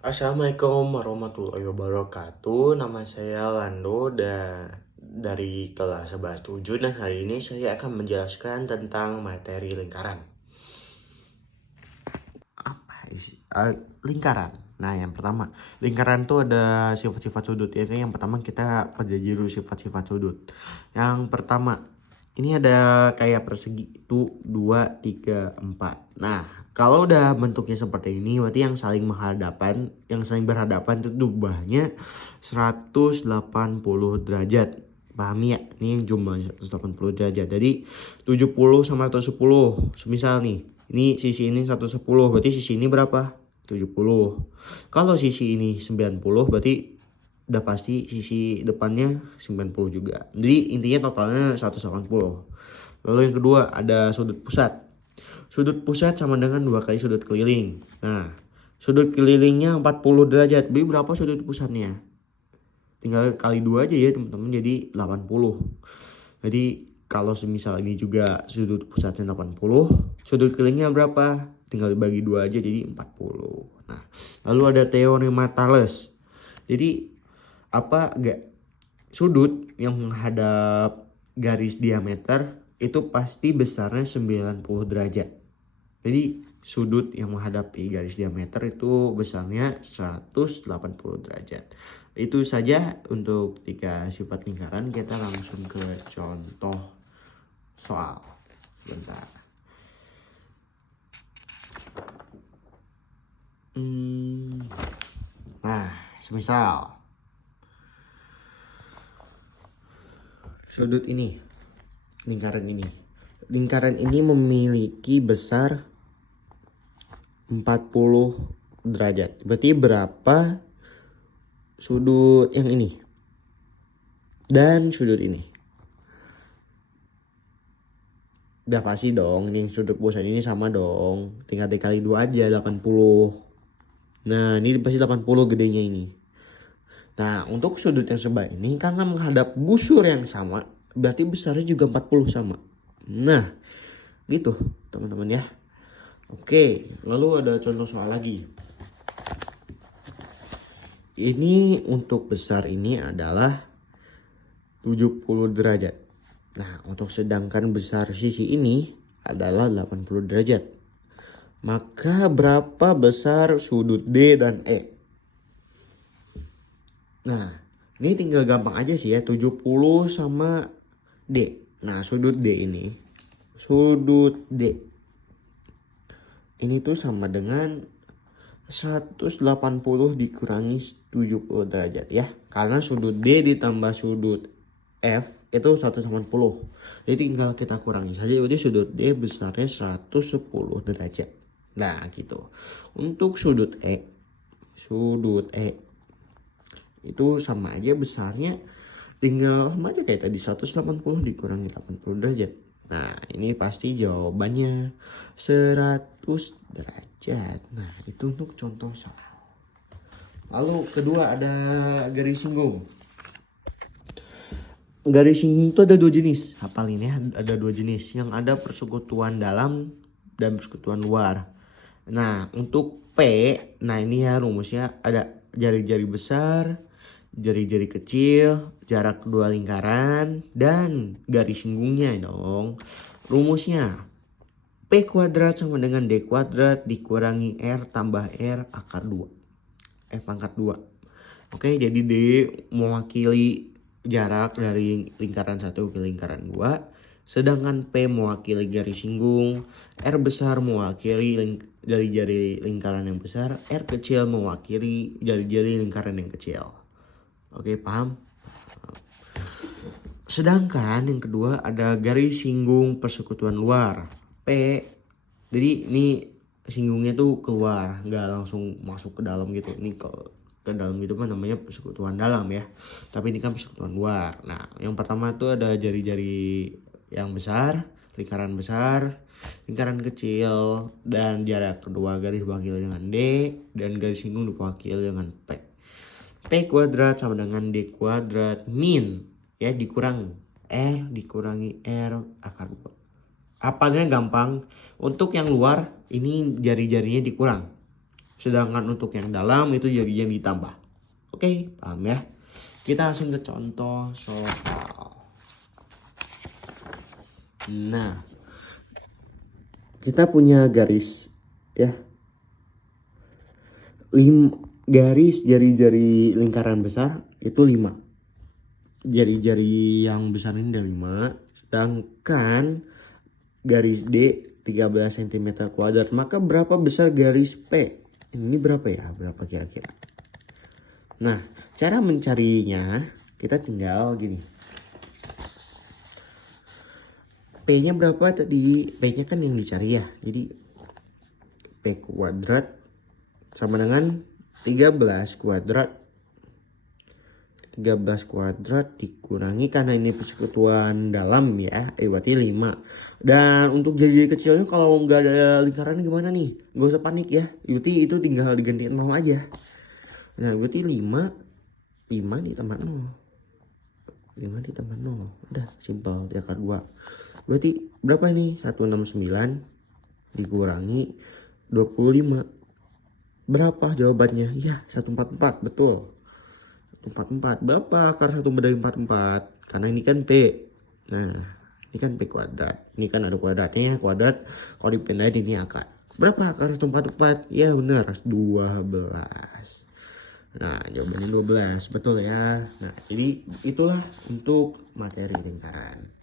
Assalamualaikum warahmatullahi wabarakatuh. Nama saya Lando dan dari kelas 11-7 dan hari ini saya akan menjelaskan tentang materi lingkaran. Lingkaran. Nah, yang pertama, lingkaran tuh ada sifat-sifat sudut. Ya, yang pertama kita pelajari dulu sifat-sifat sudut. Yang pertama, ini ada kayak persegi itu 2, 3, 4. Nah, kalau udah bentuknya seperti ini, berarti yang saling berhadapan itu jumlahnya 180 derajat. Pahami ya? Ini yang jumlah 180 derajat. Jadi 70 sama 110. Semisal nih, ini sisi ini 110, berarti sisi ini berapa? 70. Kalau sisi ini 90, berarti udah pasti sisi depannya 90 juga. Jadi intinya totalnya 180. Lalu yang kedua ada sudut pusat. Sudut pusat sama dengan 2 kali sudut keliling. Nah, sudut kelilingnya 40 derajat. Jadi berapa sudut pusatnya? Tinggal kali 2 aja ya teman-teman, jadi 80. Jadi kalau semisal ini juga sudut pusatnya 80, sudut kelilingnya berapa? Tinggal dibagi 2 aja jadi 40. Nah, lalu ada teorema Thales. Jadi apa enggak sudut yang menghadap garis diameter itu pasti besarnya 90 derajat. Jadi sudut yang menghadapi garis diameter itu besarnya 180 derajat. Itu saja untuk 3 sifat lingkaran. Kita langsung ke contoh soal. Bentar. Nah, semisal sudut ini, lingkaran ini memiliki besar 40 derajat. Berarti berapa sudut yang ini dan sudut ini? Udah pasti dong, ini sudut pusat ini sama dong. Tinggal dikali 2 aja, 80. Nah, ini pasti 80 gedenya ini. Nah, untuk sudut yang sebelah ini karena menghadap busur yang sama, berarti besarnya juga 40 sama. Nah, gitu teman-teman ya. Oke, lalu ada contoh soal lagi. Ini untuk besar ini adalah 70 derajat. Nah, untuk sedangkan besar sisi ini adalah 80 derajat. Maka berapa besar sudut D dan E? Nah, ini tinggal gampang aja sih ya, 70 sama D. Nah, sudut D ini tuh sama dengan 180 dikurangi 70 derajat ya. Karena sudut D ditambah sudut F itu 180. Jadi tinggal kita kurangi saja, jadi sudut D besarnya 110 derajat. Nah, gitu. Untuk sudut E itu sama aja besarnya, tinggal sama aja kayak tadi, 180 dikurangi 80 derajat. Nah, ini pasti jawabannya 100 derajat. Nah, itu untuk contoh soal. Lalu kedua ada garis singgung. Garis singgung itu ada 2 jenis. Hafalin ya, ada 2 jenis. Yang ada persekutuan dalam dan persekutuan luar. Nah, untuk P, nah ini ya rumusnya ada jari-jari besar, jari-jari kecil, jarak kedua lingkaran, dan garis singgungnya dong. Rumusnya P kuadrat sama dengan D kuadrat dikurangi R tambah R akar 2. F pangkat 2. Oke, jadi D mewakili jarak dari lingkaran 1 ke lingkaran 2. Sedangkan P mewakili garis singgung, R besar mewakili jari-jari lingkaran yang besar, R kecil mewakili jari-jari lingkaran yang kecil. Oke, paham? Sedangkan yang kedua ada garis singgung persekutuan luar, P. Jadi ini singgungnya tuh keluar, nggak langsung masuk ke dalam gitu. Ini ke dalam gitu kan namanya persekutuan dalam ya. Tapi ini kan persekutuan luar. Nah, yang pertama tuh ada jari-jari yang besar, lingkaran besar, lingkaran kecil, dan jarak kedua garis diwakili dengan D, dan garis singgung diwakili dengan P. P kuadrat sama dengan D kuadrat min ya, dikurang R dikurangi R akar 2. Apanya gampang. Untuk yang luar ini jari-jarinya dikurang. Sedangkan untuk yang dalam itu jadi yang ditambah. Oke, paham ya? Kita langsung ke contoh soal. Nah, kita punya garis ya. Garis jari-jari lingkaran besar itu 5. Jari-jari yang besar ini ada 5. Sedangkan garis D 13 cm kuadrat. Maka berapa besar garis P? Ini berapa ya? Berapa kira-kira? Nah, cara mencarinya kita tinggal gini. P-nya berapa tadi? P-nya kan yang dicari ya. Jadi P kuadrat sama dengan 13 kuadrat. 13 kuadrat dikurangi, karena ini persekutuan dalam ya, berarti 5. Dan untuk jari kecilnya kalau nggak ada lingkaran gimana nih? Gak usah panik ya, berarti itu tinggal digantiin 0 aja. Nah berarti 5 ditambah 0. 5 ditambah 0. Udah simpel, di akar 2. Berarti berapa ini? 169 dikurangi 25. Berapa jawabannya? Ya 144, betul. 144. Berapa akar 1 dari 44? Karena ini kan P. Nah, ini kan P kuadrat. Ini kan ada kuadratnya, kuadrat. Kalau dipindahin ini akar. Berapa akar 144? Ya benar, 12. Nah, jawabannya 12. Betul ya. Nah, jadi itulah untuk materi lingkaran.